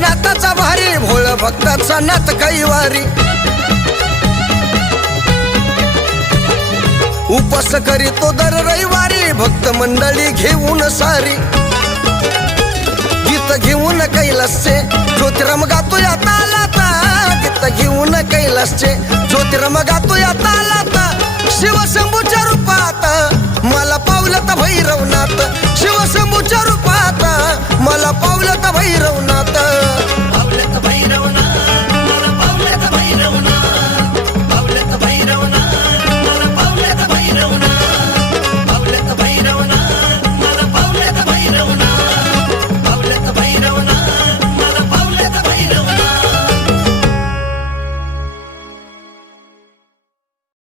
नाताचा भारी भोळ भक्ताचा नात कैवारी उपास करीतो दर रविवारी भक्त मंडळी घेऊन सारी गीत घेऊन कैलासचे ज्योतिराम गातो या तालाता गीत घेऊन कैलासचे ज्योतिराम गातो या तालाता शिवशंभूच्या रूपात मला पावलत भैरवनाथ शिवशंभूच्या रूपात मला पावलत भैरवनाथ